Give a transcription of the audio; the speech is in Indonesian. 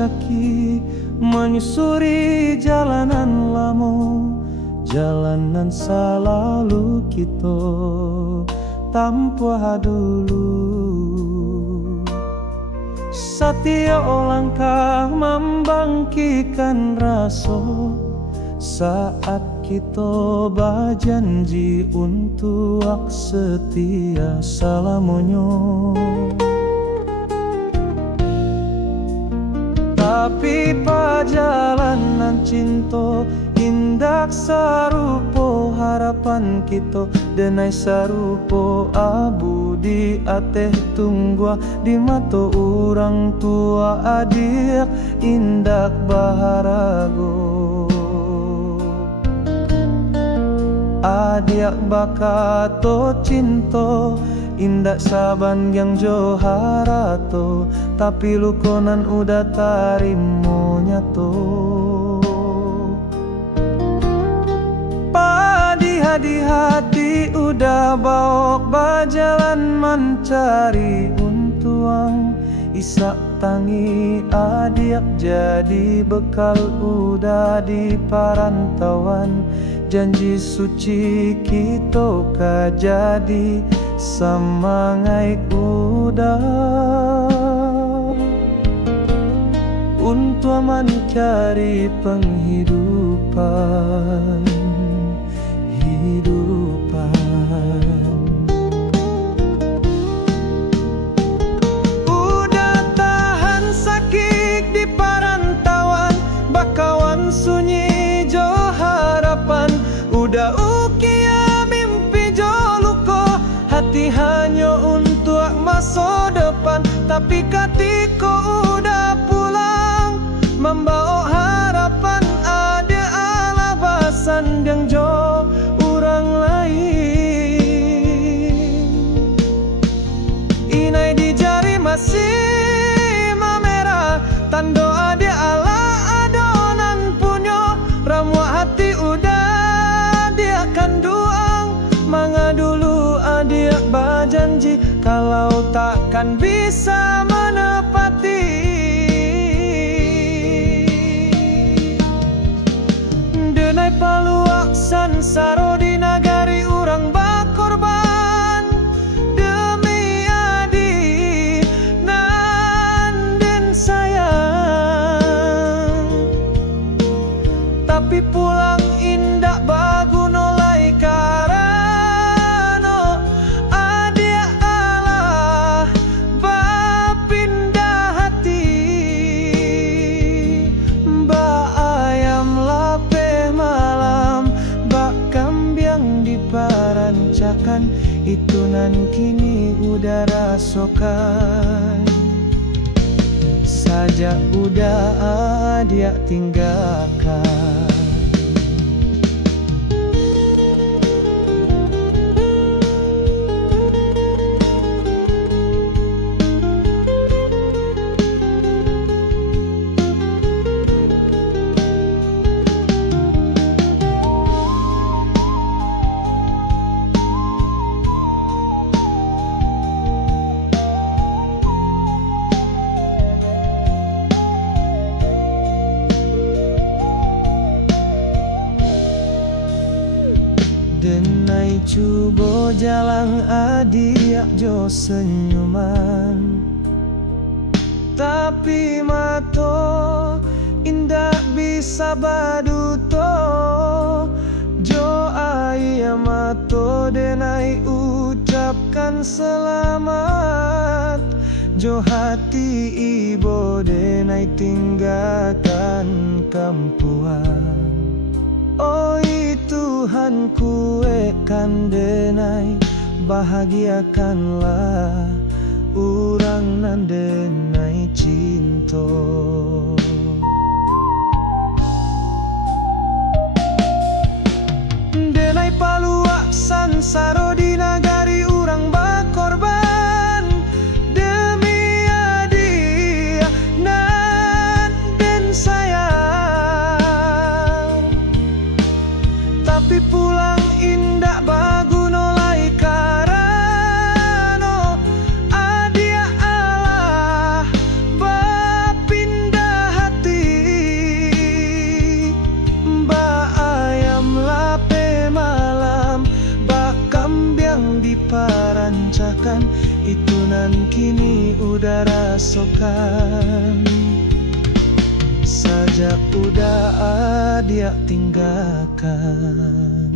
kaki menyusuri jalanan lamo, jalanan selalu kita tanpa dulu. Setiap langkah membangkitkan rasa saat kita berjanji untuk setia selamanya. Tapi perjalanan cinta indah serupa harapan kita, denai serupa abu di ateh tunggu di mata orang tua adik indah baharago. Adik bakato cinta indak saban yang joharato, tapi lukonan udah tarimo nyato. Padi hati udah bawa berjalan mencari untuang, isak tangi adik jadi bekal udah di perantauan. Janji suci kita jadi semangat udah untuk mencari penghidupan. Udah tahan sakit di perantauan, bakawan sunyi jo harapan. Udah ukia mimpi jo luko, hati hanya untuk masa depan. Tapi ketika udah pulang membawa harapan, ada alasan yang jo orang lain. Inai di jari masih memerah, tanda ada ala adonan punya. Ramuan hati udah dia akan duang, manga dulu adik berjanji kalau takkan bisa menepati. Denai palu aksan saro di nagari orang bakorban demi adik nan den sayang. Tapi pulang indak baguna lai karano adik Allah bapindah hati. Ba ayam lapeh malam, bak kambiang diperancakan, itu nan kini udah rasakan. Sajak udah adik tinggalkan. Denai cuba jalan adik jo senyuman, tapi mato indak bisa baduto. Jo ayah mato denai ucapkan selamat, jo hati ibu denai tinggalkan kampuan. Oh Tuhan kuekan denai, bahagiakanlah orang nan denai cinta. Denai palu aksan saro di nagari orang bakorban demi adik nan den sayang. Tapi pulang indak baguna lai karano adik Allah bapindah itu nan kini udah rasakan. Sajak udah dia tinggalkan.